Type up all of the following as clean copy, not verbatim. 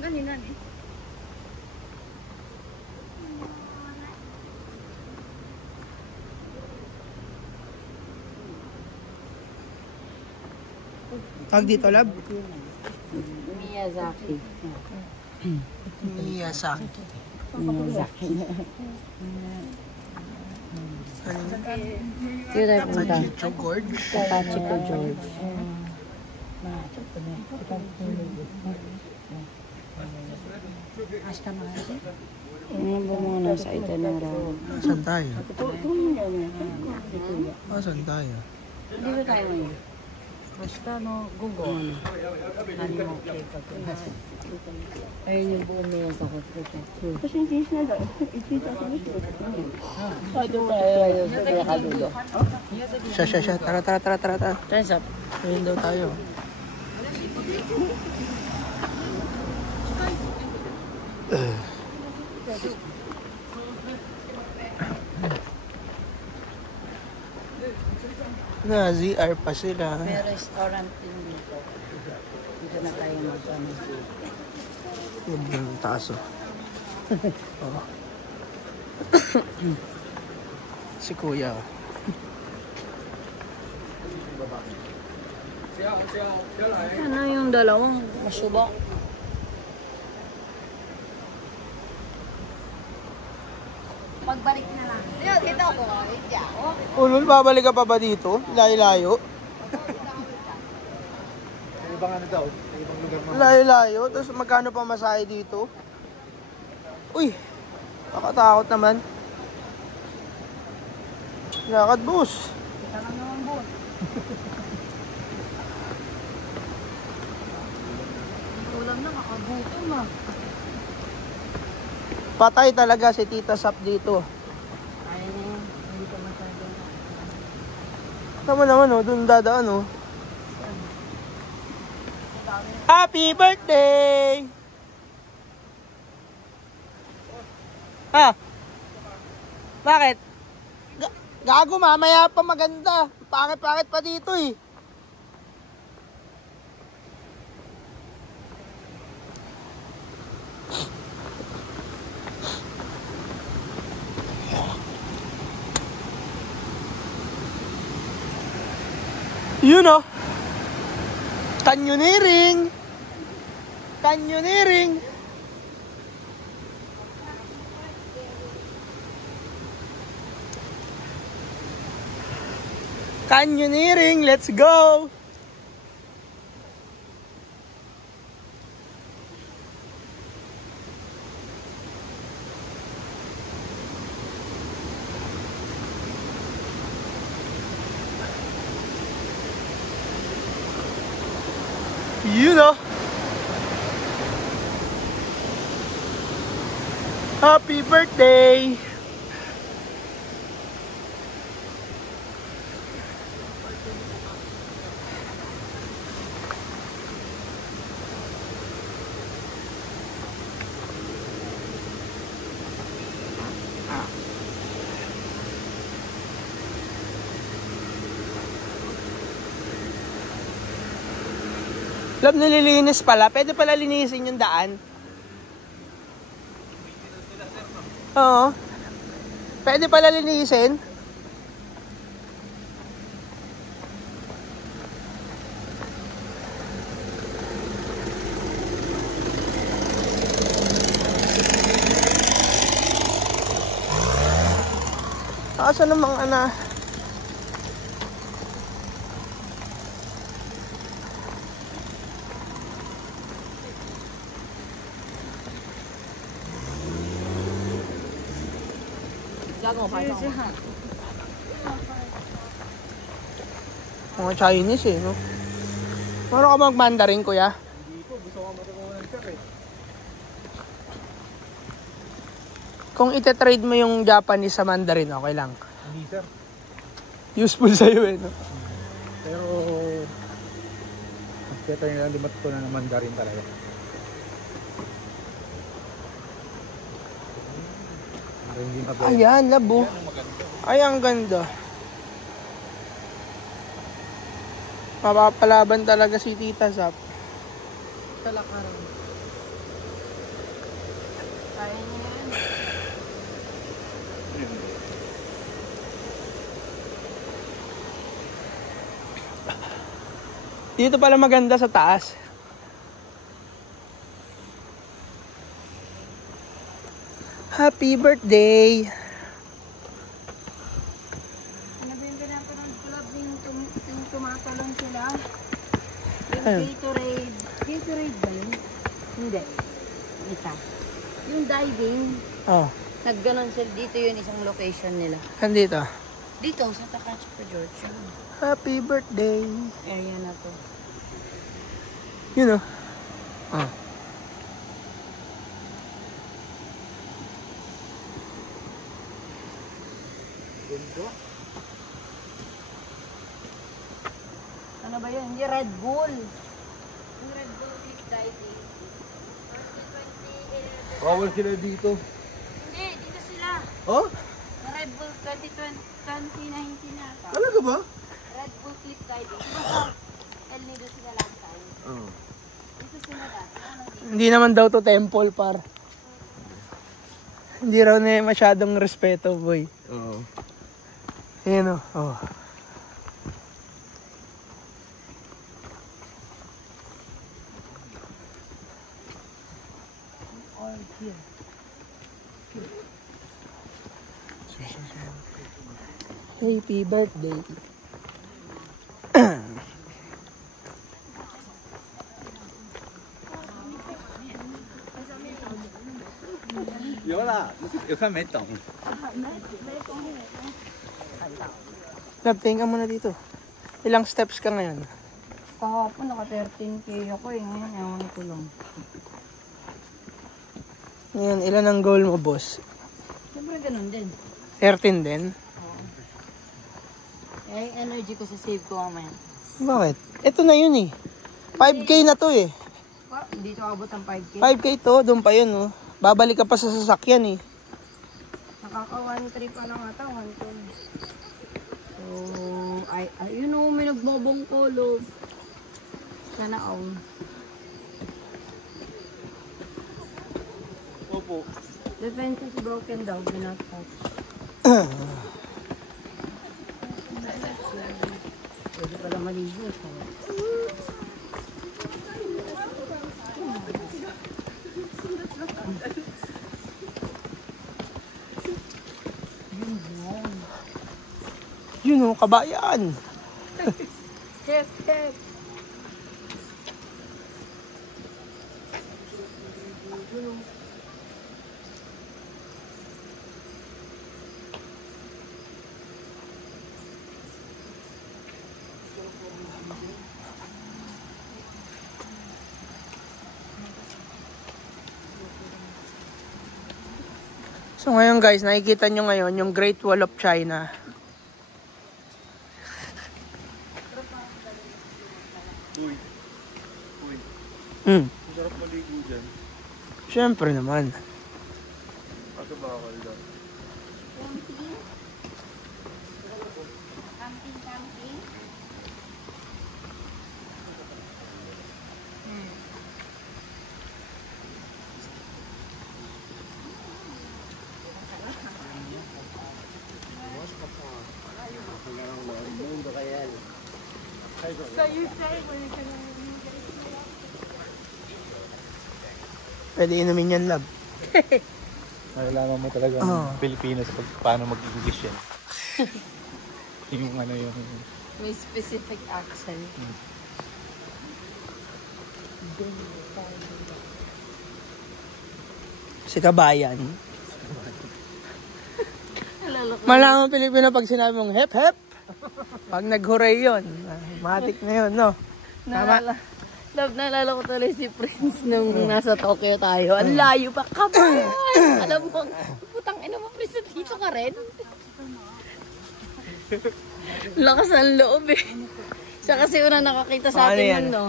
何何Tag dito, lab? Miyazaki. Miyazaki. Miyazaki. Ano yun? Yun ay punta. Pachicho Gorge. Pachico George. Ano ba muna sa Itanara? Saan tayo? Saan tayo? Dito tayo ngayon. Basta no, Google. Ayun yung buong Miyazaki. Kasi hindi siya na. Ito tayo sa pinakadulo. Siya. Tara. Time's up. Ayun daw tayo. Na, ZR pa sila. May restaurant din dito. Dito na tayo magkano. Huwag yung taso. Oh. Si Kuya. Ano yung dalawang masuba? Pagbalik na lang. Dito ako. Ulul, babalik ka pa ba dito? Layo-layo? Ibang ano daw? Ibang lugar mo. Layo-layo? Tapos magkano pa masahe dito? Uy! Nakatakot naman. Lakad, boss. Ulam na, makagutom ah. Patay talaga si Tita Sap dito. Ayun, hindi ko masyado. Tama naman, oh. Doon dadaan, oh. Happy birthday! Ha? Bakit? Gago, mamaya pa maganda. Pangit-pangit pa dito, eh. Yun, oh. Canyoneering. Canyoneering. Canyoneering. Let's go. You know. Happy birthday. Lab, nililinis pala. Pwede pala linisin yung daan. Oo. Pwede pala linisin. Asa namang ana? Mga Chinese eh, no? Paano ka mag-Mandarin, kuya? Hindi po, gusto ko matutunan sir eh. Kung ite-trade mo yung Japanese sa Mandarin, okay lang. Hindi sir. Useful sa'yo eh, no? Pero, better nila di matutunan ng Mandarin talaga. Pero hindi pa pwede. Ayan, labo. Ay, ang ganda. Mapapalaban talaga si Tita Zap. Talakaran. Kaya niya yan. Dito pala maganda sa taas. Happy birthday! Ano ba yung pinapanood club yung tumatalon sila? Yung Ayun. Gatorade. Gatorade ba yun? Hindi. Isa. Yung diving, Oh, nagganon sila. Dito yun isang location nila. nandito. Dito, sa Takach pa George. Happy birthday! Area na to. Yun oh. Oh. Ano ba yun? Hindi Red Bull. Yung Red Bull is diving. 2020, Bawal sila dito. Hindi, dito sila. Oh? Red Bull 2019 na. Talaga ba? Red Bull Cliff Diving. Diba sa El Nido sila last time? Oo. Dito sila dati. Ano dito? Hindi naman daw to temple, par. Hindi raw na masyadong respeto, boy. Oo. Ayan oh. Oh. Happy birthday. Love, tingin ka muna dito. Ilang steps ka ngayon? Kahapon naka 13k ako eh. Ngayon ewan ko lang. Ngayon, ilan ang goal mo, boss? Siyempre ganun din. 13 din? Kaya yung energy ko sa save ko mamaya. Bakit? Ito na yun eh. 5K na to eh. Hindi ito abot ang 5k. 5K to, doon pa yun oh. Babalik ka pa sa sasakyan eh. Nakaka 1-3 pa lang ata. 1-2. So, ayun o, may nagbobong kolog. Sana all. Opo. Defense is broken daw, binatouch. Pwede pala maligo. Yun oh, kabayan. Hep, hep. So ngayon guys, nakikita nyo ngayon yung Great Wall of China. Uy. Uy. Masarap maligo dyan. Siyempre naman. Pagka bawal daw. Pwede inumin yan, love. Malalaman mo talaga Oo. ng Pilipinas pag paano mag-English yan. Yung ano yung... May specific accent. Si kabayan. Alala ko. Malaman Pilipino pag sinabi mong hep hep. Pag naghuray yun. Matik na yun, no? Naalala. Love, naalala ko tuloy si Prince nung nasa Tokyo tayo. Ang layo pa. Kabayan! Alam mo, putang ina mo, Prince, dito ka rin. Lakas ng loob eh. Siya kasi una nakakita sa Ano atin yan? nun, no?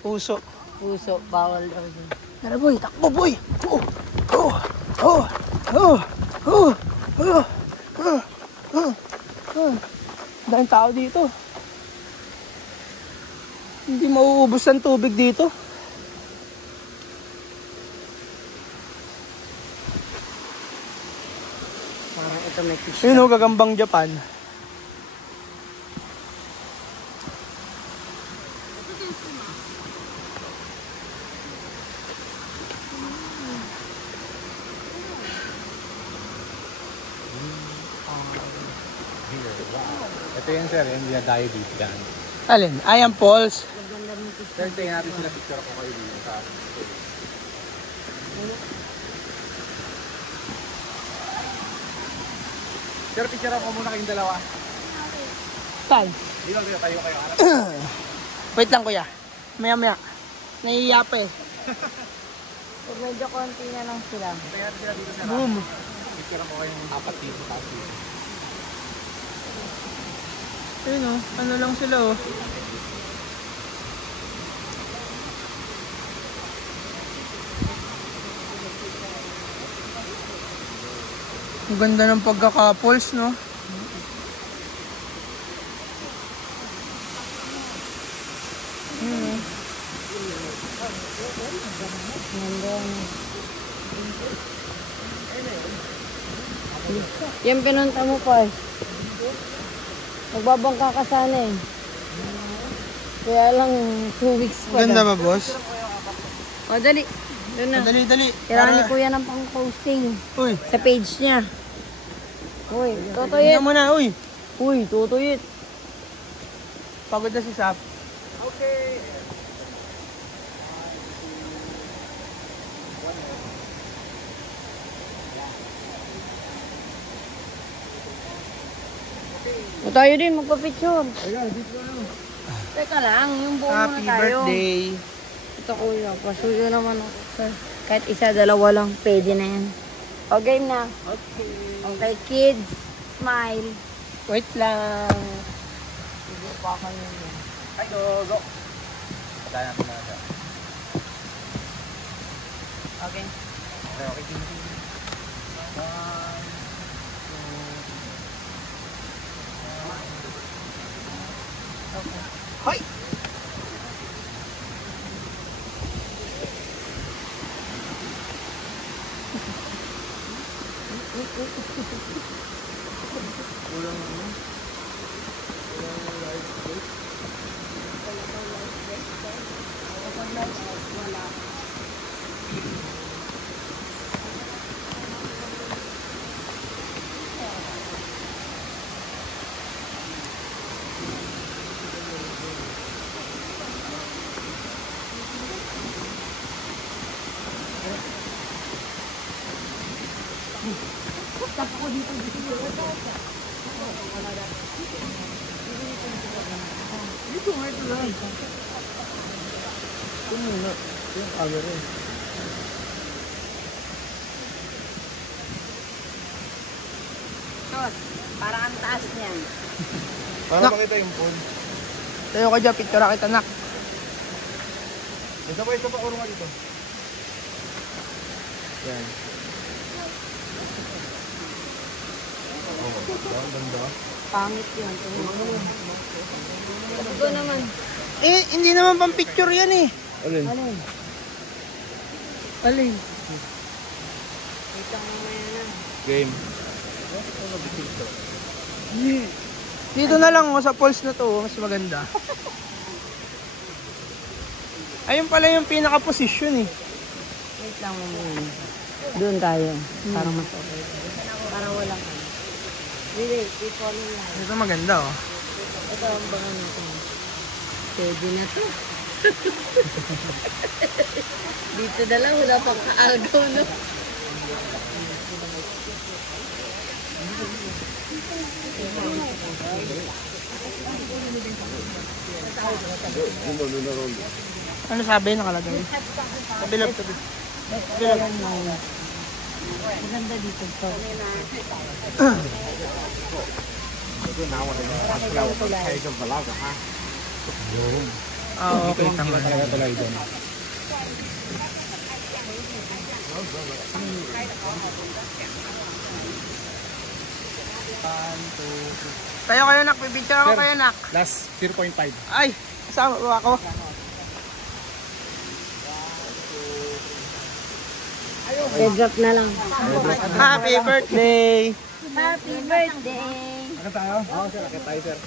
Puso. Puso, bawal daw yun. Tara boy, takbo boy! Oh! Oh! Oh! Oh! Oh! Oh! Oh! Oh! Oh! Daming tao dito. Hindi mauubos ang tubig dito. Parang ito may fish. Yun o, Gagambang Japan. Ito yan sir, hindi na tayo dito yan. Alin? Ayan Falls. Sir, tingnan natin sila picture ko kayo dito sa... Sir, picture ako muna kayong dalawa. Saan? Dito tayo kayo. Wait lang kuya. Maya maya. Nahihiya pa eh. Pag medyo konti na lang sila. Tingnan sila dito sir. Boom. Picture ko kayong apat dito. Tapos dito. Ayun o. Ano lang sila o. Ang ganda ng pagkaka-falls, no? Yung pinunta mo pa eh. Magbabangka ka sana eh. Kaya lang 2 weeks pa. Ganda ba, boss? O, dali. Doon na. Dali, dali. Kailangan ni Kuya ng pang-posting Uy, sa page niya. Uy, tutuyit. tingnan mo na, uy. Uy, tutuyit. Pagod na si Sap. O tayo din, magpa-picture. Teka lang, yung buo muna Happy tayo. birthday. Ito kuya, pasuyo naman ako. Sir. Kahit isa, dalawa lang, pwede na yan. O, game na. Okay, kids, smile. Wait lang. Ay, go, go. Dahil natin na siya. Okay. Okay, okay. Hoy! Tos, parang ang taas niyan. Para makita yung pool. Tayo ka dyan, picture kita nak. Isa pa, uro nga dito. Yan. Oh, ganda. Pangit yun. Ito naman. Eh, hindi naman pang picture yan eh. Alin? Alin? Alin? Wait lang mamaya na. Game. Dito na lang oh, sa falls na to, mas maganda. Ayun pala yung pinaka-position eh. Wait lang mamaya. Doon tayo. Para mas okay. Para walang ano. Really, i-follow lang. Dito maganda oh. Ito ang bangan nito. Pwede na to. Dito na lang, wala pang kaagaw, no? Ano sabi nakalagay? Kabilab, kabilab. Kabilab. Maganda dito to. Ah, okay. Tama. Talaga tuloy doon. Tayo kayo nak, pipicture ako Sir. kayo nak. Last 0.5. Ay, Sama ba ako? Drop na lang. Happy birthday! Happy birthday! Ano tayo? Oo, sir. Akit tayo, sir.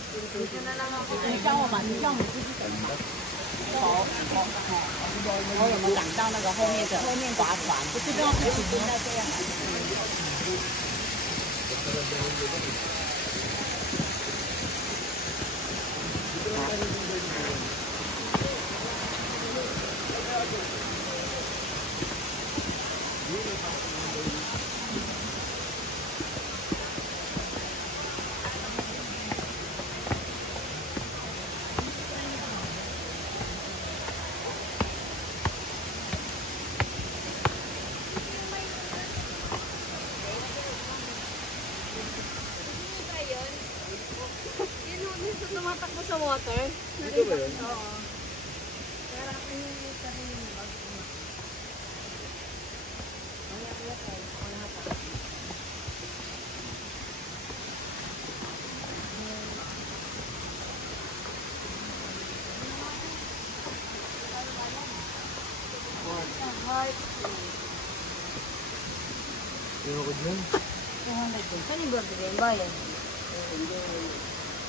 Tumatakbo sa water. Dito ba yun? Ayoko dyan. 200 din. Saan yung birthday? Yung bayan?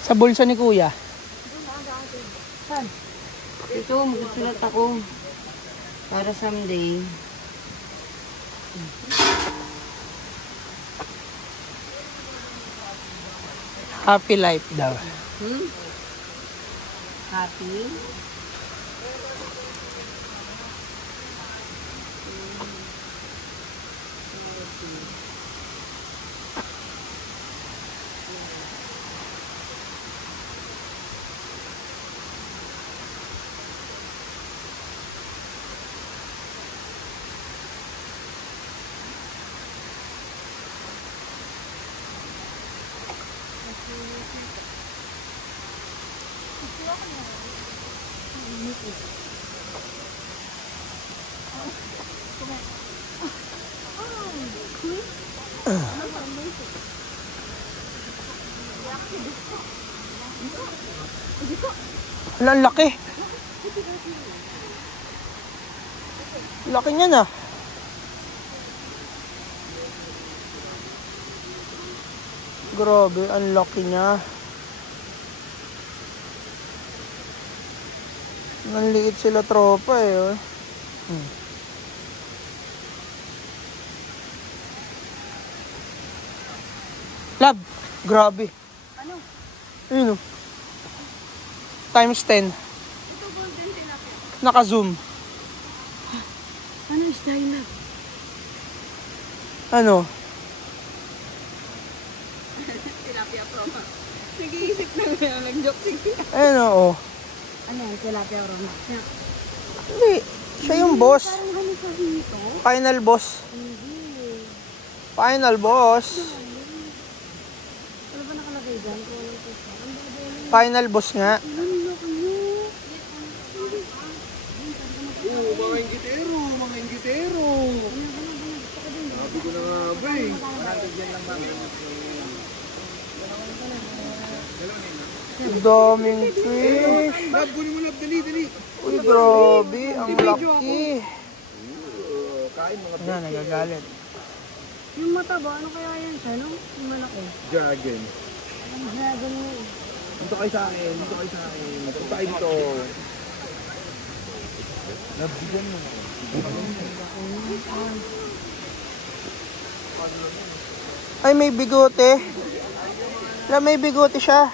Sa bulsa ni Kuya. Ito, magsusulat ako. Para someday. Happy life daw. Happy? Wala, ang laki. Laki niya na. Grabe, ang laki niya. Ang liit sila tropa eh. Oh. Lab, grabe. Ano? Ayun oh. Times 10. Ito golden tilapia. Naka-zoom. Ano is Dina? Ano? Tilapia Pro Max. Nag-iisip na nga. Nag-joke sige. Ayun oh. Ano yung tilapia Pro Max? Hindi. Siya yung boss. Parang ano sa dito? Final boss. Hindi. Final boss. Ano ba nakalagay dyan? Final boss nga. Mga inggitero, mga inggitero. Sabi ko na nga ba eh. 100 yan lang mami. Daming fish. Lab, kunin mo lab, dali, dali. Uy, grabe. Ang laki. Kain mga Ayan, nagagalit. Yung mata ba? Ano kaya yan siya, no? Yung malaki. dragon. Ang dragon mo. Dito kayo sa akin, dito kayo sa akin. Dito tayo dito. Lab, bigyan mo. Ay, may bigote. Wala, may bigote siya.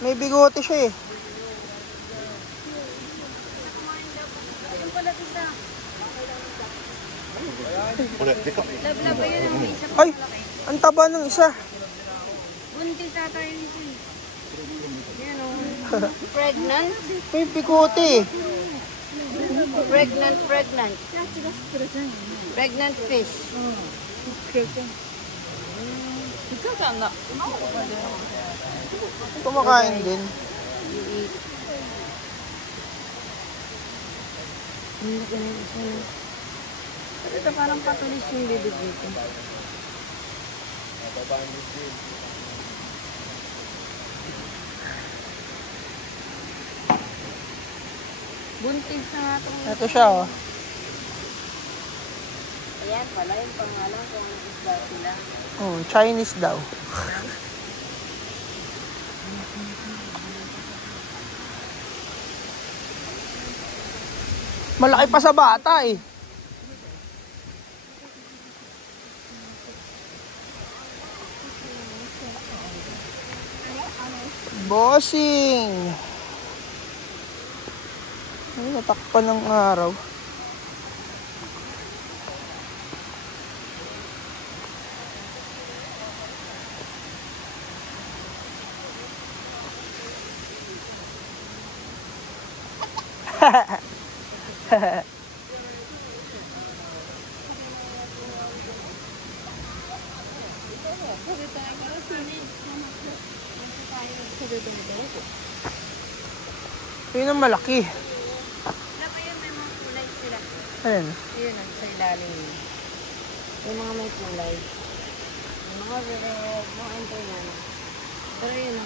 May bigote siya eh. Lablab ba yun ang isa? Ay, ang taba ng isa. Buntis ata yun ito eh. Yan o. Pregnant? May bigote eh. Pregnant. Pregnant fish. Kumakain din. Ito parang patulis yung bibig dito. Buntis na nga itong... Ito siya, oh. Ayan pala yung pangalan kung isda sila. Chinese daw. Malaki pa sa bata eh. Bossing! Ay, natakpan ng araw. Yun ang malaki. Ayun, may mga kulay sila. Ayan. Ayun, sa ilalim. Yung mga may kulay. Yung mga pero, mga entry na. Pero yun,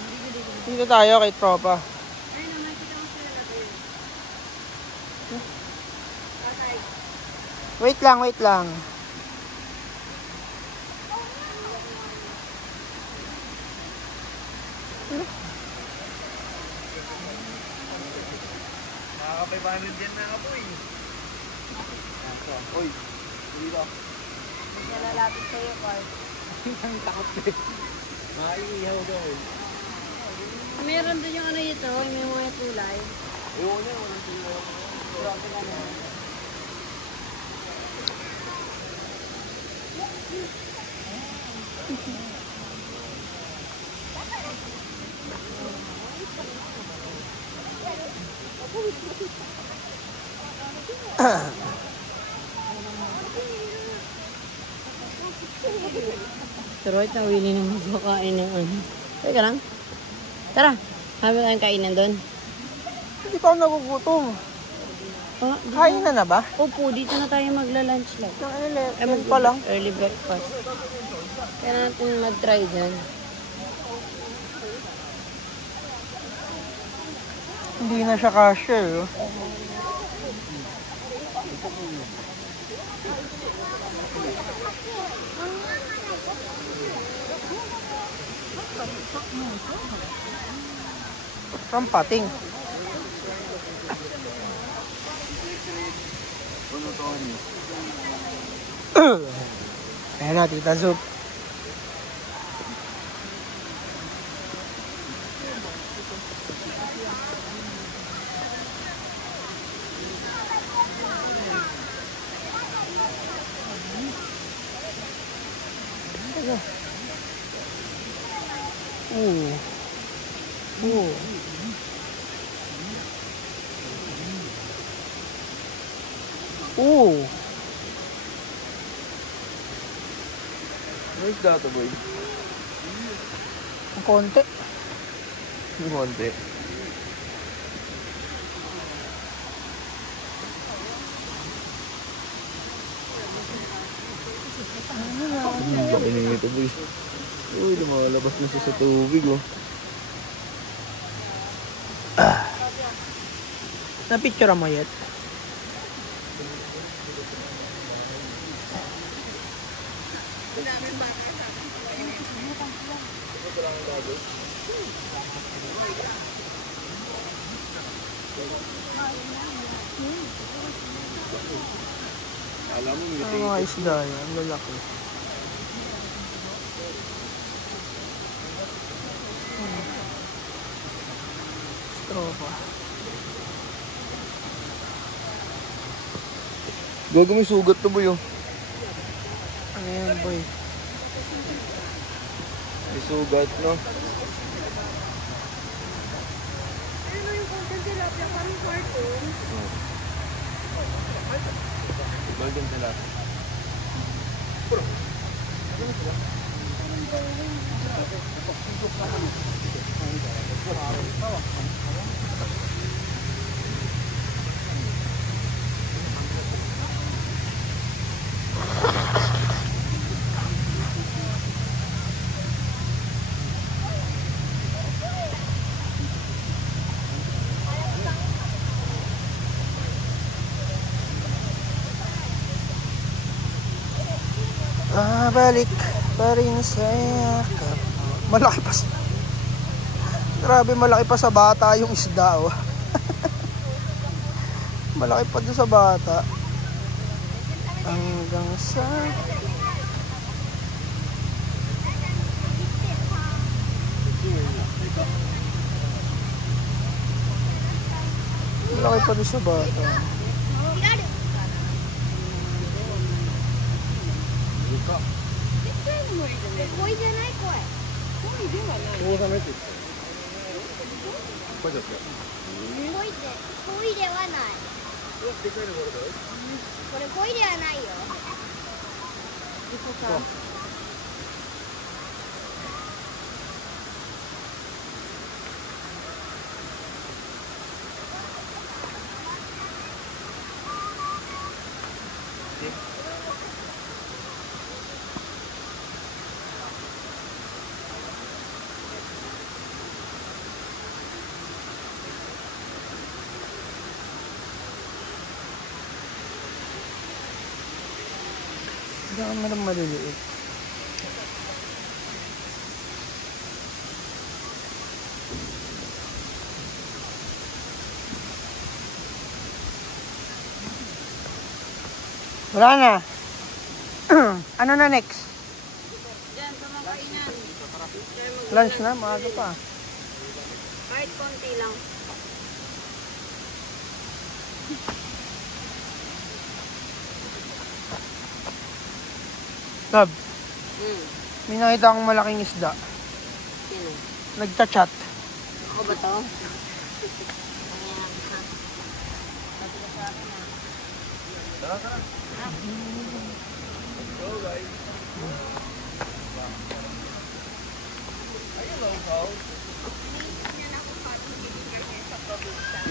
Dito tayo kay tropa. ayun naman, kita mo sila ayun. Wait lang, wait lang. Nakaka-500 yan na ako eh. Uy, dito. Hindi na lalapit sa'yo, Carl. Ang takot eh. Maiihaw daw. Meron din yung ano ito, yung mga kulay. Ewan na, walang sila. Grabe ka na. Pero ito, nawili na magkakain ng ano. Teka lang. Tara, kami kayong kainan doon. Hindi pa ako nagugutom. Kain na ba? Opo, dito na tayo magla-lunch lang. Yung ano, yan pa lang. Early breakfast. Kaya natin mag-try dyan. Hindi na siya kasya eh. Oh. Pampating. Ayan na, Tita Zup. Where's that boy? Ang konti. Yung konti. Ang laki nito boy. Uy, lumalabas na siya sa tubig oh. Na-picture mo yet? Alam mo, Ang mga isda yan, ang lalaki. Tropa. gago may sugat to boy oh. Ano yan, boy? May sugat no. Ano yung content tilapia kami cartoon? Golden tilapia. Bumabalik pa rin sa yakap. Malaki pa. Grabe, malaki pa sa bata yung isda, oh. Malaki pa doon sa bata. Hanggang sa... Malaki pa doon sa bata. 恋じゃない声。大ざめって言ってたよ。これだって。恋ではない。でかいのこれだよ。これ恋ではないよ。 Dami naman maliliit. Wala na. Ano na next? Diyan, sa mga kainan. Lunch na, maaga pa. Kahit konti lang. Love, may nakita akong malaking isda. Sino? Nagta-chat. Ako ba to?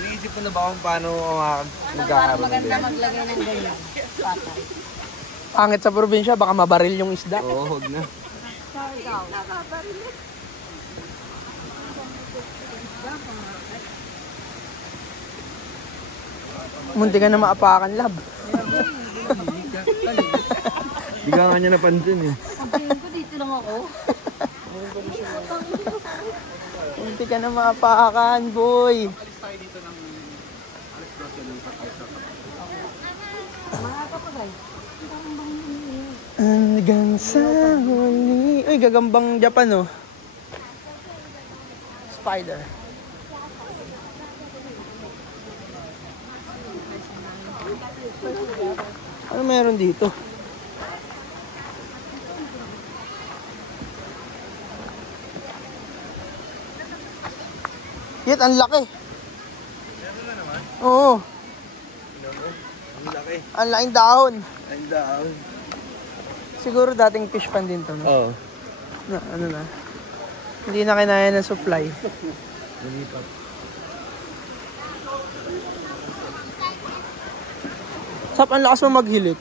Iniisip ko na ba kung paano Parang maganda maglagay ng ganyan. Patay. Pangit sa probinsya, baka mabaril yung isda. Oo, huwag na. Ikaw. Munti ka na maapakan, love. Di ka nga niya napansin eh. Ang tingin ko dito lang ako. Munti ka na maapakan, boy. Hanggang sa huli. Uy, gagambang Japan, oh. Spider. Ano meron dito? Yet, ang laki. Oo. Ang laki. Ang laking dahon. Ang daan. Siguro dating fish pan din to, no? Oo. Na, ano na? Hindi na kinaya ng supply. Lumipat. Sap, ang lakas mo maghilik.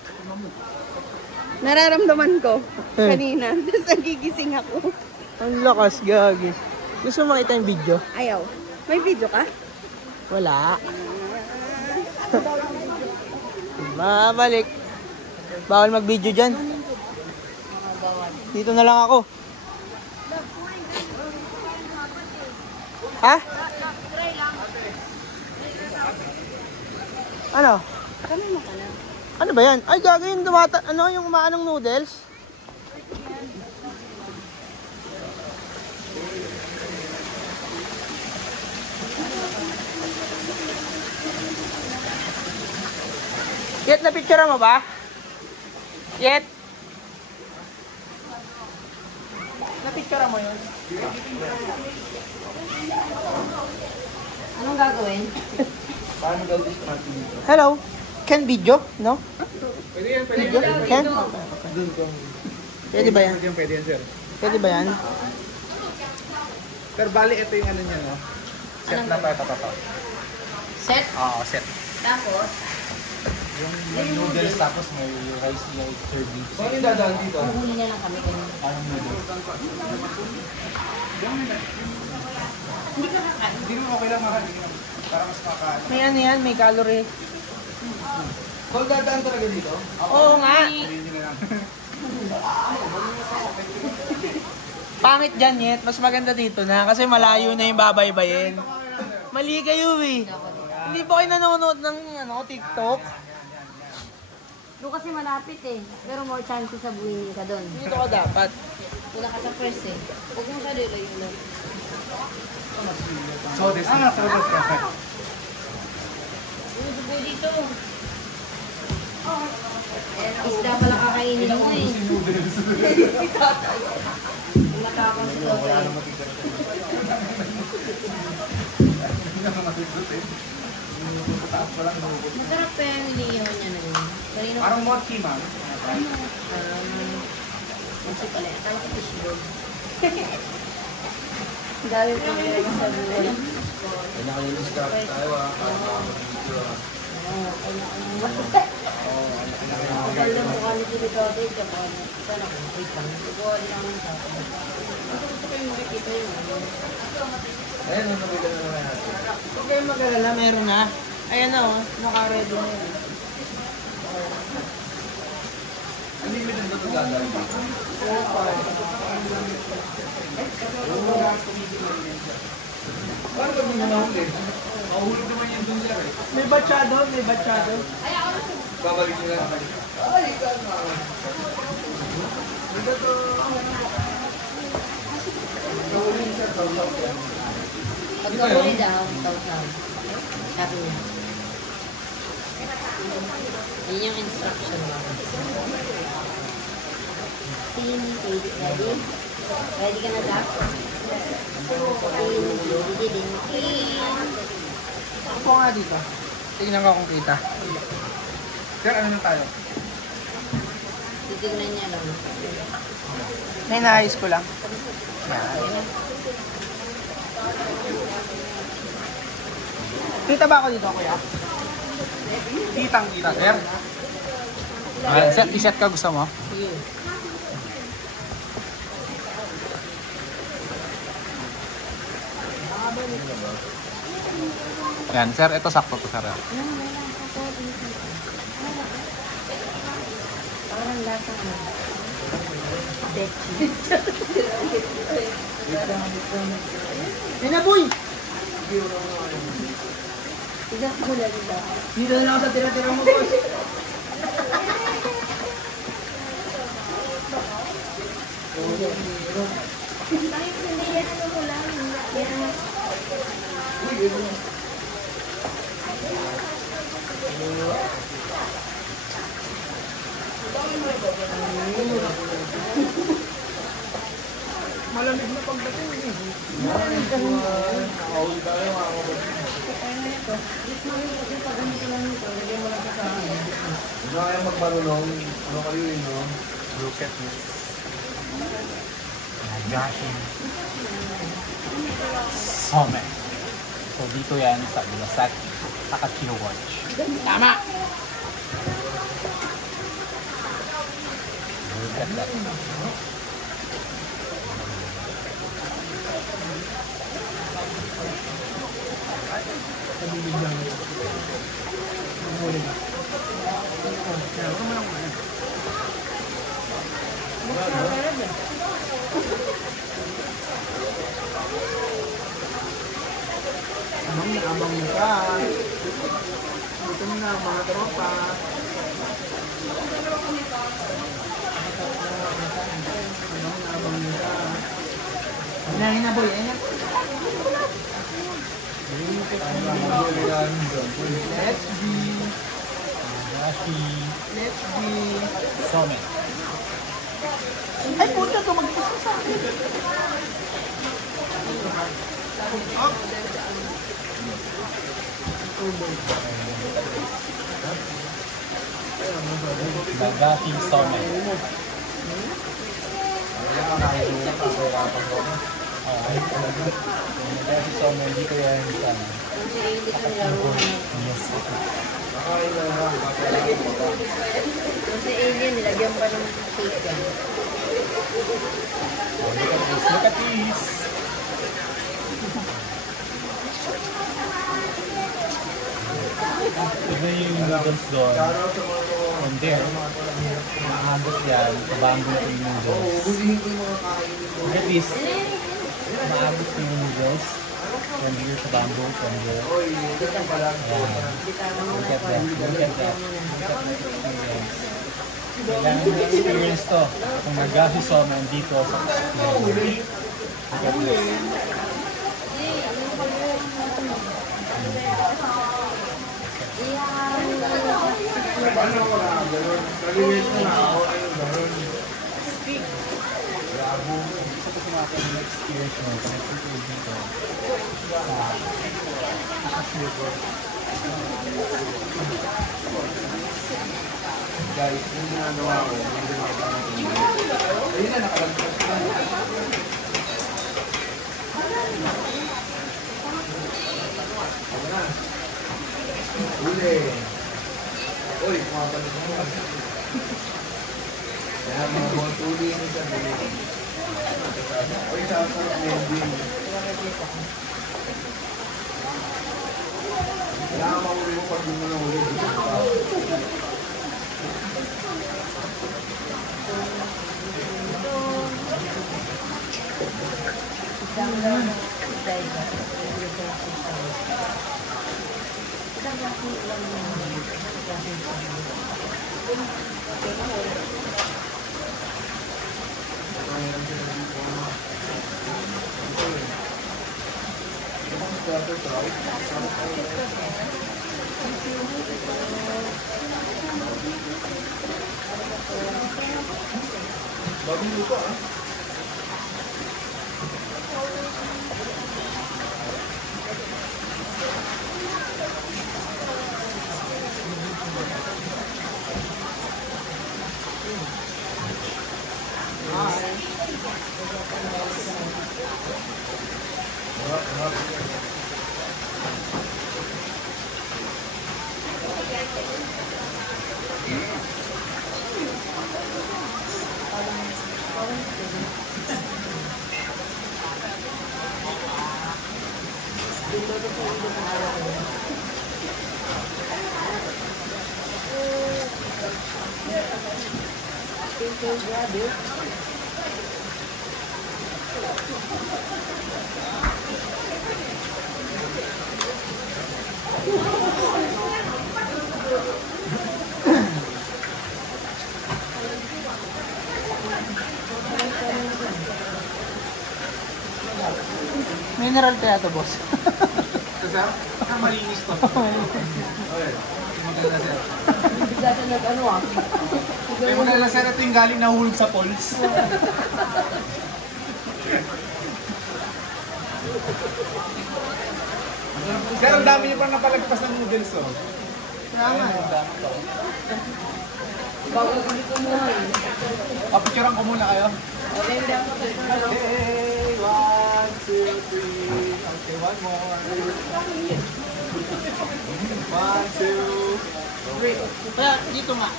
Nararamdaman ko Eh. kanina. Tapos nagigising ako. Ang lakas, gagi. Gusto mo makita yung video? Ayaw. May video ka? Wala. Babalik. Bawal mag-video dyan. Dito na lang ako. Ha? Ano? Ano ba yan? Ay, gago yung ano, yung umaanong noodles? Yet, na-picture mo ba? Yet? Na-picture mo yun? Anong gagawin? Paano gawin ito natin dito? Hello? Can video? No? Pwede yan, pwede Video? yan. Can? Doon ko. Pwede ba yan? Pwede yan, sir. Pwede ba yan? Pero bali, ito yung ano niya, no? Set na pa ito. Set? Oo, set. Tapos? Yung noodles tapos may rice na serving. Bakit yung dadaan dito? Huli na lang kami ganyan. Parang noodles. Hindi naman okay lang makain. Para mas makain. May ano yan, may calorie. Kung dadaan talaga dito? Oo nga. Hindi na lang. Pangit dyan, Yet. Mas maganda dito na kasi malayo na yung babaybayin. Mali kayo eh. Hindi ba kayo nanonood ng TikTok? Doon kasi malapit eh. Pero more chances sa buwing ka doon. Dito ka dapat. Wala ka sa first eh. Huwag mo siya dito yun lang. So, this is so this cafe. Uso po dito. Isda pala kakainin mo eh. Matakang si Tatay. Masarap pa yan niliyaw niya na yun. Kanino? Parang mochi, ma'am. Masip pala. Tawag ko fishbowl. Dami pa rin sa buhay. Kapal na mukha ni Jimmy Tatay. Kapal na. Sana ko. Wait lang. Iguwa din ako ng tatay. Gusto ko yung makikita yun. Huwag kayong mag-alala, meron na. Ayan na oh, naka-ready na yun. Paano ba nung nahuli? Mahulog naman yan dun sir eh. May batsyado, may batsyado. Babalik nila. Ay, kama. Pagkahuli daw, taw-taw. Sabi niya. Yun yung instruction mo. Team, ready? Ready ka na, Zach? Team. Ako nga dito. Tingnan ko kung kita. Sir, ano na tayo? Titignan niya lang. Nainayos ko lang. Yan. Kita ba ako dito, kuya? Kitang-kita, sir. Set ka gusto mo? Sige. Yan, sir. Ito sakto to, sir. Parang lasa na. Pinaboy! Tignan ko lang ito. Dito na lang sa tira-tira mo, boss. Malamig na pagdating eh. Nakahuli tayo mga kapatid. Hindi na kayo magmarunong. Ano kayo eh, no? Look at this. Nagashi Some. So dito yan sa Iwasaki Takachiho Watch. Tama! Look at that. Abang mo ka. Dito mo na mga tropa. Abang mo ka. Hinahin na boy, ayan. Let's be. Nagashi Let's be. Some. Ay, puta to, mag-isa sa akin. Nagashi Some. Nagashi Some dito yan sa Kung si Ailey ka nilaro na. Kung si Ailey, nilagyan pa ng cake yan. Look at this. Tignan yung noodles doon. From there, maagos yan sa bamboo yung noodles. Bulihin ko yung mga kakainin ko. At least, maagos yung noodles. From here sa bamboo, from here. Oy, ito lang pala. Look at that. Look at that. Look at that experience. Kailangan na experience to. Kung nag-ahiso nandito sa experience. Look at this. Paano ako na gano'n? Naliwit na ako. Ayun, gano'n. Isa ko sa mga experience mo. Connected to dito. Guys, yung ginagawa ko, ayun na, nakalagpas na. Ako na. Uli. Uy, kumabalik mo. Yan, mga ball uli yung isa. Uy, sasarap na yung din. Kailangan mahuli mo pag hindi mo na huli. Bagong lupa ah. Mineral kaya to, boss. Sir, malinis to. Okay. Maganda sir. May maganda sir, ito yung galing nahulog sa pols. Sir, ang dami niyo pang napalagpas ng noodles oh. Papicturean ko muna kayo. Okay, 1, 2, 3. Okay, one more. 1, 2. Kaya dito nga.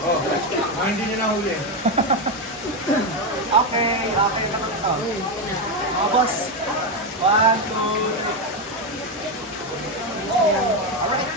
Oh, hindi niyo nahuli. Okay, okay lang ito. Mga boss. 1, 2, 3. Alright.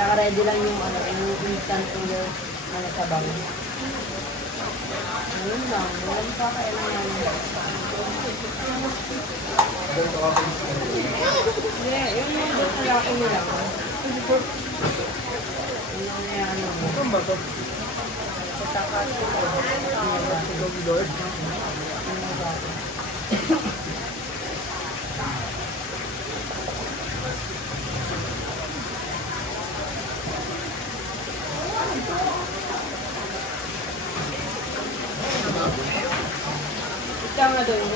Naka-ready lang yung ano, yung instant noodles na sabang. Ayun lang, walang pa kailangan. Hindi, yung noodles na laki nila. Yung ano mo. Ano ba ito? Sa takat.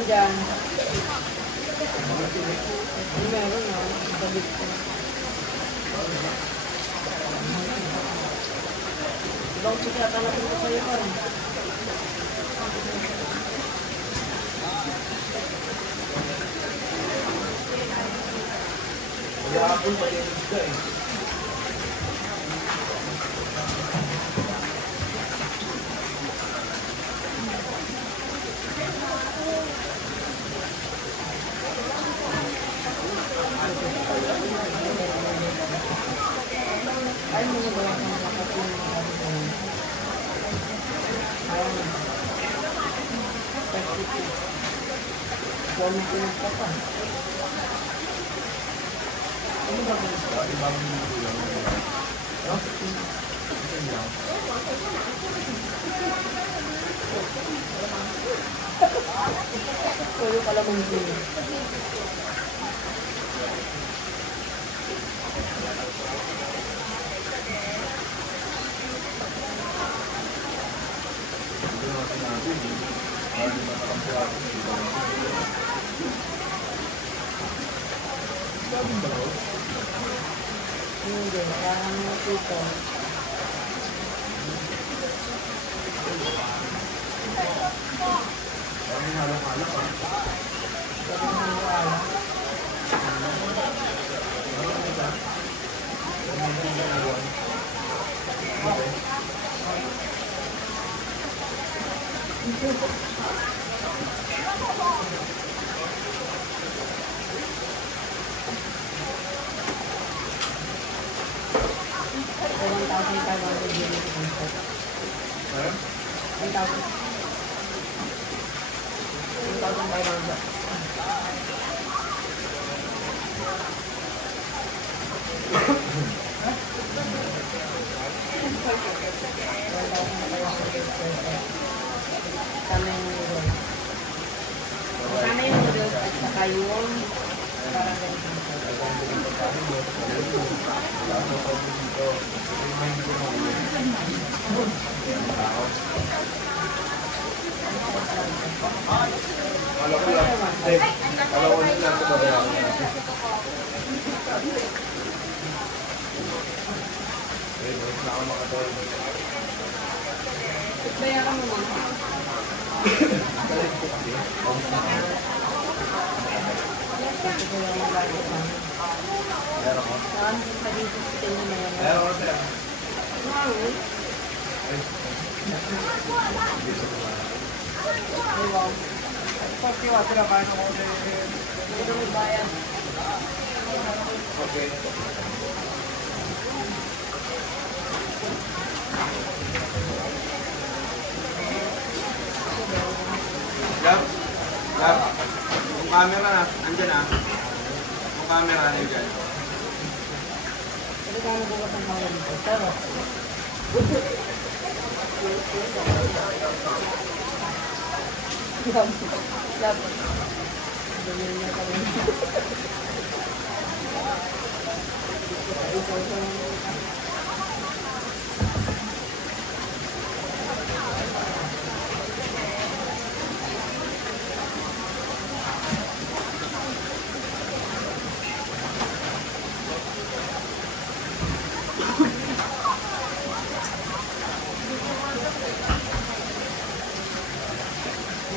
dyan. Meron na. Sabit ko. Ibang chika yata natin ko sa'yo pa. Yapon pati yung isda eh. Ay, mga bawa ka nakakapin. Buwan mo pinagpa pa. Ano ba ba? Tuyo pala mong sino. Hindi, parang nakita. Sana yung noodles. Sana yung noodles at saka yung parang ganito. Bayaran mo mga. Okay. Lab, yung camera na, andyan ah. Yung camera na yun dyan. Pwede ka nabukat ang hawal nito. Pero, lab. Dami niya kami.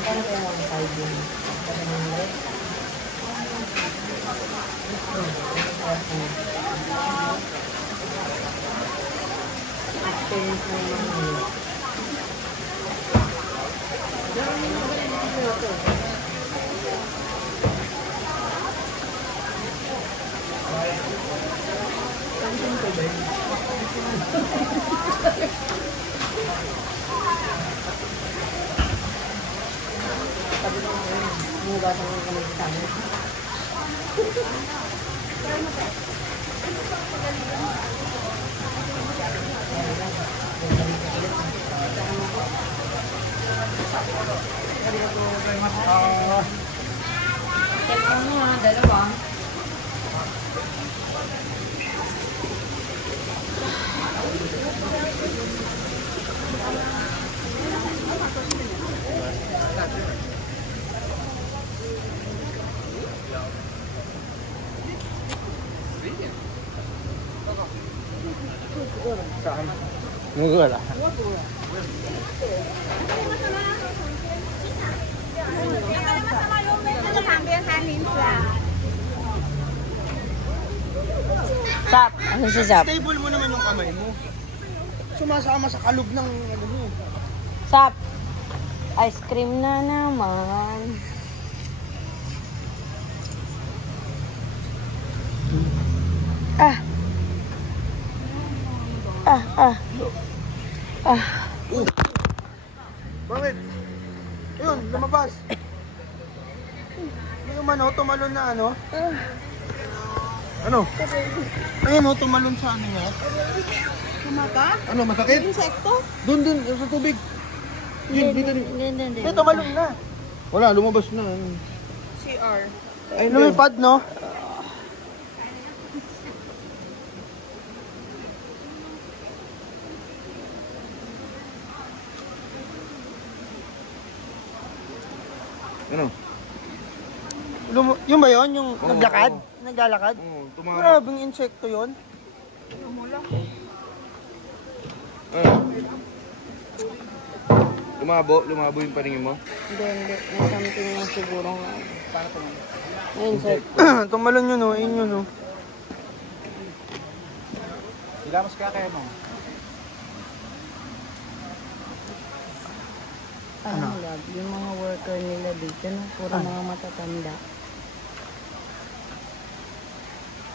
Ano kaya ang side yun? Kasi ng leg? Experience na yung mga nila. Diyan ang mga galing dito ito. Samsung ko ba yun? Sabi ko nga yun, umugasan ko kami sa amin. Cellphone mo ha, dalawa. saan. Wala. Sap. Ano si Sap? Stable mo naman yung kamay mo. Sumasama sa kalog ng ano mo. Sap. Ice cream na naman. Ah. Ah, ah. Ah. Bakit? Ayun, lumabas. May umano, tumalon na ano? Ano? Ayun o, tumalon sa ano nga. Ano, masakit? Insekto? Dun, sa tubig. Yun, dito. Hindi. Eh, tumalon na. Wala, lumabas na. CR. Ay, lumipad, no? Ano? Yun ba yun? Yung Oo, naglakad? oo. Naglalakad? Oo, tumama. Grabing insekto yun. Lumabo yung paningin mo. Hindi. May something na siguro nga. Ayun, sir. Tumalon yun, no? Ayun yun, no? Ilamos ka kaya mo. Ano, love? Yung mga worker nila dito, no? Puro mga matatanda.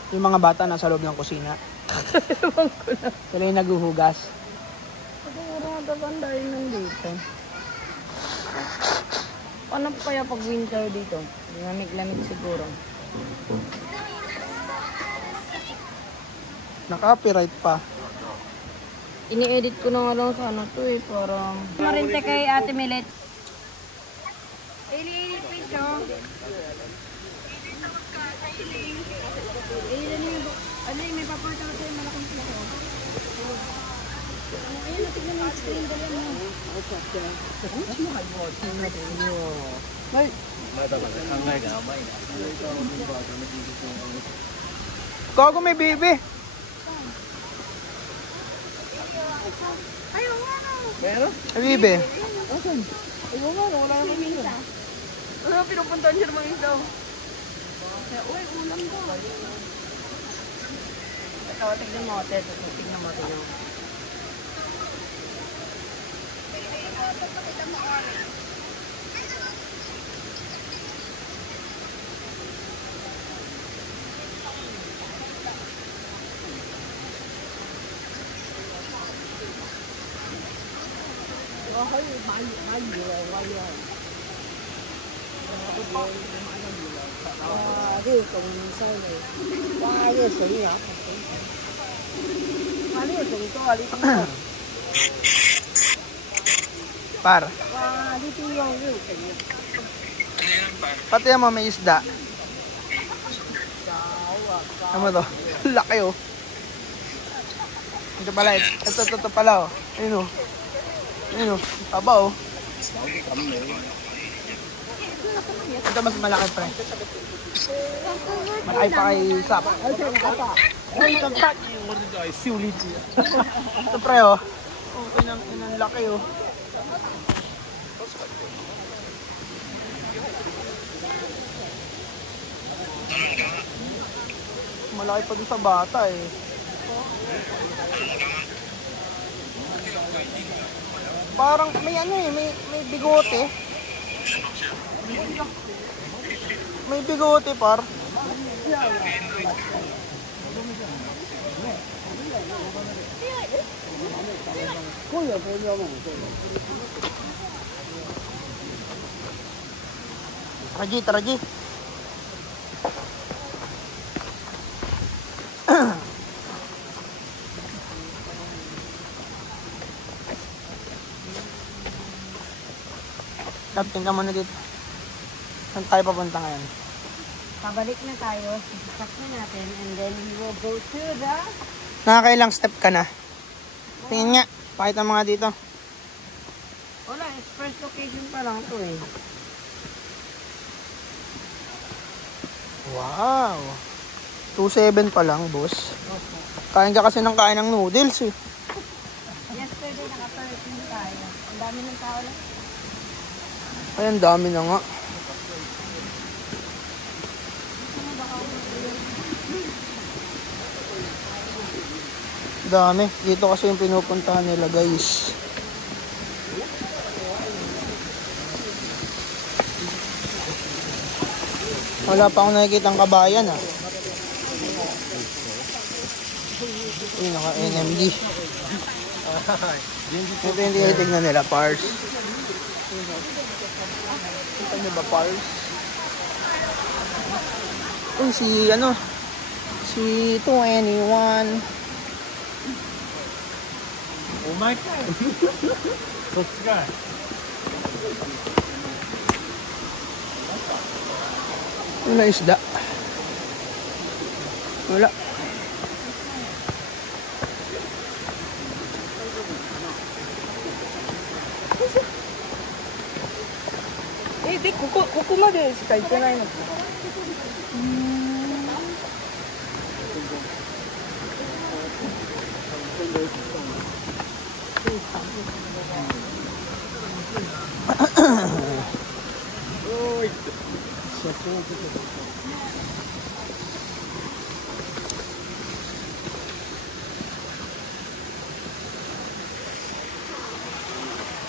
Yung mga bata nasa loob ng kusina. Sila yung naguhugas. Puro matatanda yun nandito. Ano kaya pag winter dito? Lamig-lamig siguro. Naka-copyright pa. Ini-edit ko na nga lang sa ano to eh, para... Marinte kay Ate Milet. Ano yung may papunta ko sa'yo malaking plato? Ayun, natignan mo yung screen dali mo. Gago, may baby. Ayaw nga na. May baby. Ano, pinupuntahan siya ng mga isaw. Kaya, uy, ulam ko. Ito, tignan mo, ate. Tignan mo, tignan mo. Par. Pati mo may isda. Ano mo to? Laki oh. Ito pala, ito pala oh. Ayun oh. Ayun oh. Taba oh. Ito mas malaki pa. Malaki pa kay Sap. Ito pre oh. Oh, inang laki oh. Malaki pa doon sa bata eh. Parang may ano eh, may bigote. May bigote par. Raji. Captain ka muna dito. Saan tayo papunta ngayon? Pabalik na tayo. Sisaksak na natin and then we will go to the... Nakakailang step ka na? Tingin nga. Pakita mo nga dito. Wala, it's first location pa lang to eh. Wow. 2.7 pa lang, boss. Kain ka kasi ng kain ng noodles eh. Dami ng tao lang. Ay, ang dami na nga. Dami. Dito kasi yung pinupuntahan nila, guys. Wala pa akong nakikitang kabayan, ah. Uy, naka-NMD. Ito yung tinitignan nila, Pars. Kita nyo ba, Pars? Uy, si 2NE1. Oh my God! Subscribe! Wala isda. Wala. Di,ここまでしか行ってないの。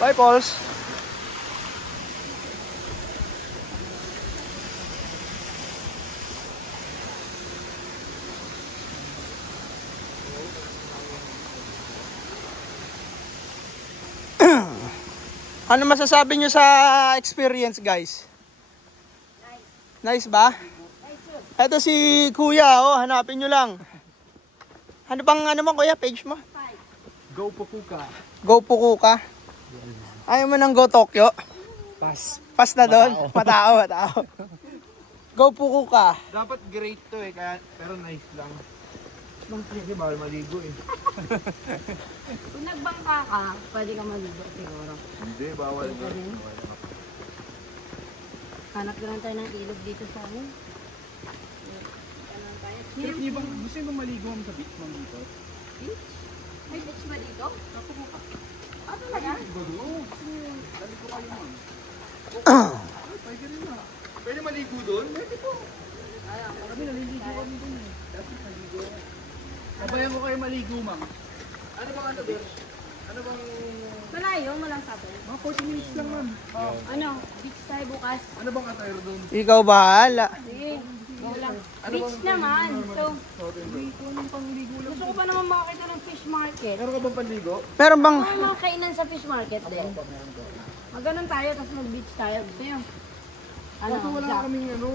Bye, Pauls. Ano masasabi nyo sa experience, guys? Nice ba? Ito si Kuya, oh, hanapin nyo lang. Ano mo, Kuya, page mo? Go Pukuka. Go Pukuka. Ayaw mo ng Go Tokyo? Pass. Pass na doon? Matao. Go Pukuka. Dapat great to eh, kaya, pero nice lang. Kasi bawal maligo eh. Kung nagbangka ka, pwede ka maligo siguro. Hindi, bawal na. Hanap ko lang tayo ng ilog dito sa amin. Pero ibang, gusto yung maligo mo sa beach mo dito? May beach ba dito? Ah, talaga? Pwede maligo doon? Pwede po. Sabayan ko kayo maligo, ma'am. Ano bang ano, Besh? Ano bang... Malayo, malang sabi. Mga 40 minutes lang, ma'am. Ano, beach tayo bukas. Ano bang attire doon? Ikaw bahala. Sige, wala. Beach naman. So, gusto ko pa naman makakita ng fish market. Meron ka bang panligo? Meron bang... May mga kainan sa fish market din. Maganon tayo, tapos mag-beach tayo. Gusto nyo? Ano, Kaso wala kaming ano.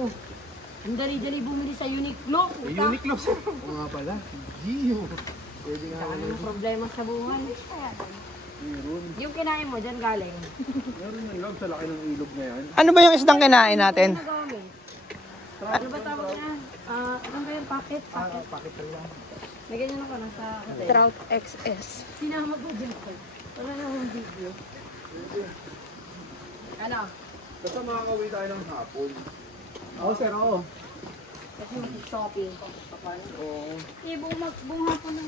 ang dali-dali bumili sa Uniqlo. Uniqlo sir. Oo nga pala. Giyo. Pwede nga Ano ang problema sa buhay? meron. Yung kinain mo, dyan galing. Meron yung love sa laki ng ilog na yan. Ano ba yung isdang kinain natin? Ano ba tawag niya? Ano ba yung packet? Packet lang. May ganyan ako nasa hotel. Trout XS. Sinama ko dyan ko. Wala na akong video. Ano? Basta makakauwi tayo ng hapon. Oo, sir, oo. Kasi mag-shopping. Oo. Buong hapon na.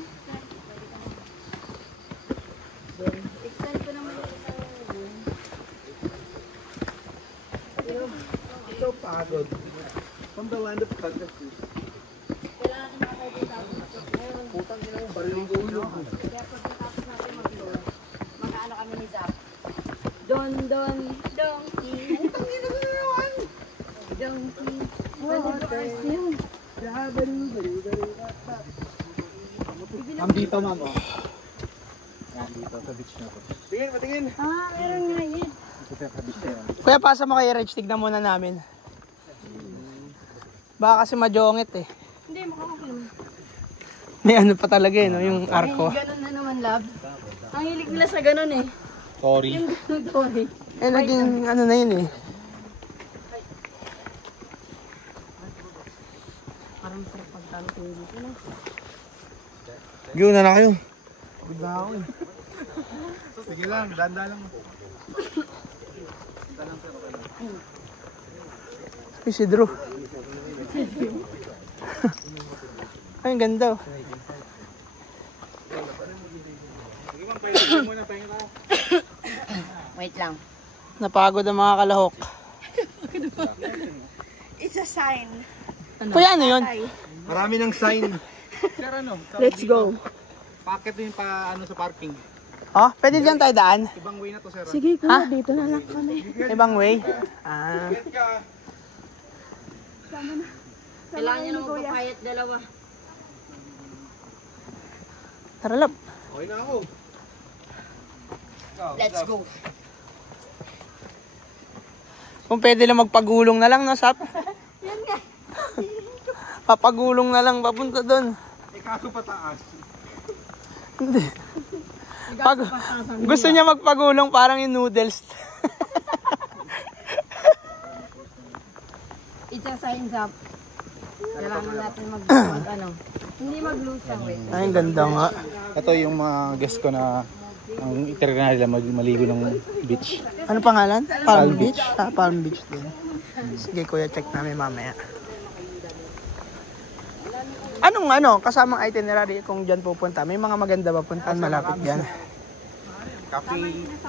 Extend ko naman yung isang room. So pagod. From the land of fantasy. Kailangan natin makakaibig sa atin. Ngayon, Putang ina yung bariling ko ulog. kaya pagkatapos natin mag-load, mag-ano kami ni Zap. Donkey. Putang ina na naman! Donkey. Hours yun. Nandito, ma'am. Oh. Nandito sa beach na to. Tingin, patingin. Meron nga yun. Ito sa beach na yan. Kuya, pasa mo kay Reg, tignan muna namin. Baka kasi madyongit eh. Hindi, makakapin. May ano pa talaga eh, no? Yung arko. Ganun na naman, love. Ang hilig nila sa ganun eh. Sorry. Yung ganun, Dory. Eh, naging ano na yun eh. Parang sarap pagtanong dito na. Gawin na kayo. Sige lang, danda lang. Ay, si Drew. Ay, ang ganda oh. Sige ma'am, pahinga muna, pahinga ka. Wait lang. Napagod ang mga kalahok. It's a sign. Kuya, ano yun? Marami ng sign. Sir, ano? Let's go. Packet din pa ano sa parking. Oh, pwede dyan tayo daan? Ibang way na to, sir. Sige, kuya, dito na lang kami. Ibang way? Ah. Kailangan nyo na magpapayat dalawa. Tara, lab. Okay na ako. Let's go. Kung pwede lang magpagulong na lang, no, Sap? Papagulong na lang, papunta doon. Kaso pataas. Hindi. Gusto niya magpagulong parang yung noodles. It's a sign up. Kailangan natin ano. Hindi mag-lose ang weight. Ay, ang ganda nga. Ito yung mga guest ko na ang itirga nila maligo ng beach. Ano pangalan? Palm Beach? Ah, Palm Beach din. Sige, kuya, check namin mamaya. Anong kasamang itinerary kung dyan pupunta? May mga maganda ba puntahan malapit dyan? Cafe,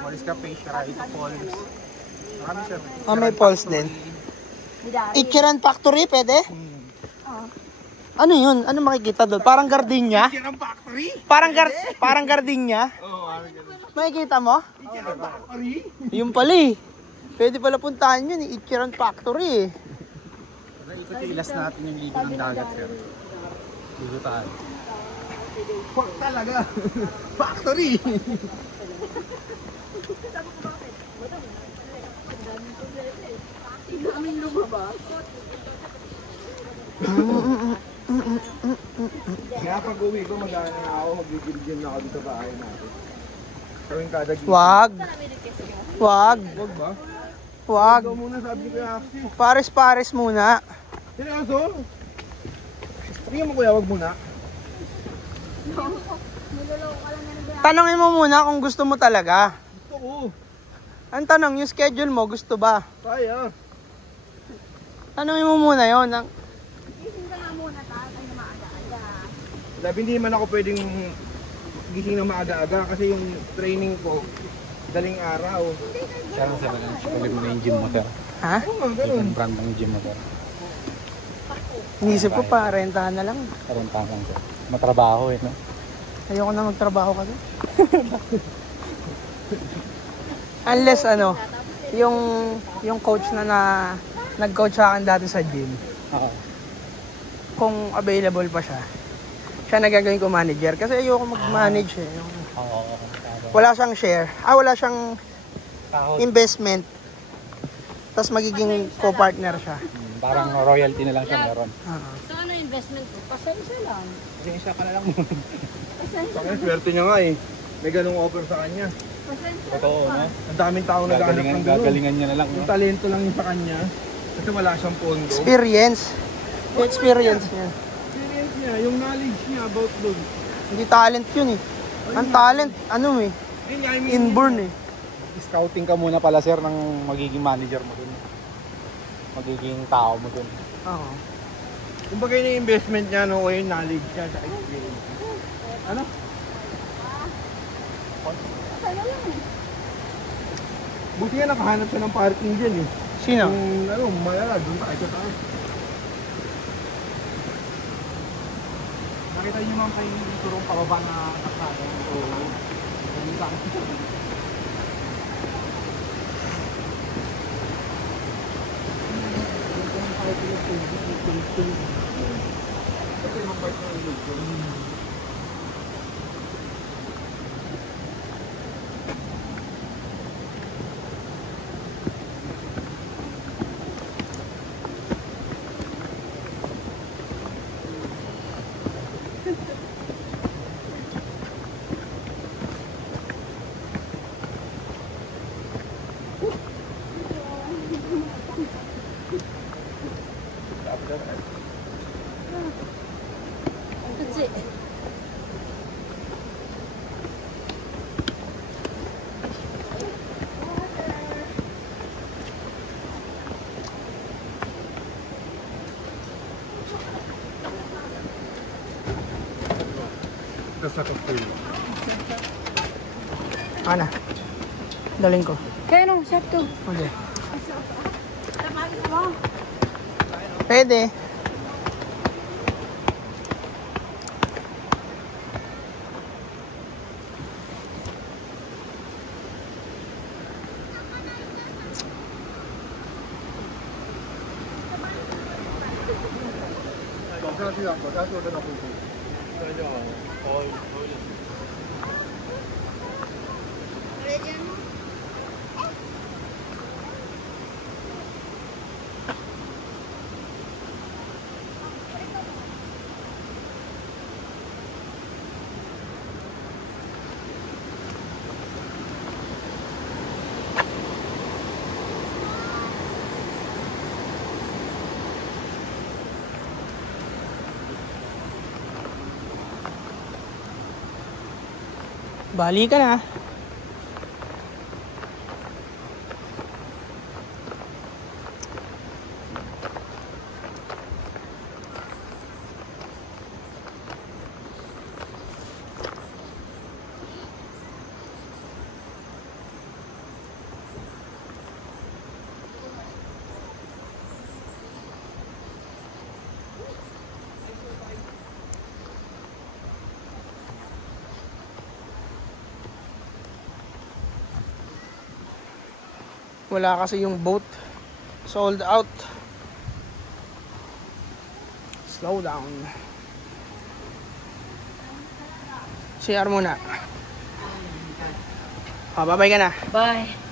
Morris Cafe, Sharaito Falls. Marami, sir. Oh, may falls din. Ichiran Factory, pwede? Ano yun? Ano makikita doon? Parang gardenia? Ichiran Factory? Parang gardenia? Oo, Makikita mo? Ichiran Factory? Yung pala eh. Pwede pala puntahan yun eh. Ichiran Factory eh. Ikot-ilas natin yung ligo ng dagat, sir. Ligo tayo. Fuck talaga. Factory! Kaya pag uwi ko, mag-ano na ako, mag-gym na ako dito sa bahay natin. Gawin kada gym. Wag. Wag ba? Wag. Ikaw muna sabi ko yung Axie. Pares-pares muna. Seryoso? Tingnan mo kuya, wag muna. Tanongin mo muna kung gusto mo talaga. Gusto ko. Ang tanong, yung schedule mo, gusto ba? Kaya. Tanongin mo muna yun. Sabi, hindi man ako pwedeng gising na maaga-aga kasi yung training ko daling araw. Sir, sir, pwede mo na yung gym mo, sir. Ha? Oo nga, ganun. Yung brand ng gym mo, sir. Inisip ko pa, rentahan na lang. Karoon tamang, sir. Matrabaho eh, no? Ayoko na magtrabaho kasi. Unless yung coach na nag-coach sa akin dati sa gym, Oo. kung available pa siya nagagawin ko manager. Kasi ayoko mag-manage eh. Oo. Wala siyang share. Wala siyang Kahod. investment. Tapos magiging co-partner siya. Parang royalty na lang siya meron. So ano investment ko? Pasensya lang. Pasensya ka na lang. Bakit swerte niya nga eh. May ganung offer sa kanya. Totoo, no? Ang daming tao naghahanap ng ganun. Gagalingan niya na lang, no? Yung talento lang yung sa kanya. Kasi wala siyang pondo. Experience. Yung experience niya. Experience niya, yung knowledge niya about doon. Hindi talent yun eh. Ang talent, Yun nga, I mean, inborn eh. Scouting ka muna pala, sir, ng magiging manager mo dun. Magiging tao mo dun. Oo. kumbaga yung investment niya, no, o yung knowledge niya sa experience. Ano? Buti nga nakahanap siya ng parking dyan eh. Sino? Kung ano, malala, doon tayo sa taas. Nakita niyo naman kayo yung turong pababa na nakasada. Oo. That's it. Tapos ako free. Ana. Daling ko. Kaya nung shot to. Okay. Pwede. Bali ka na. Wala kasi yung boat. Sold out. Slow down. CR muna. Bye-bye ka na. Bye.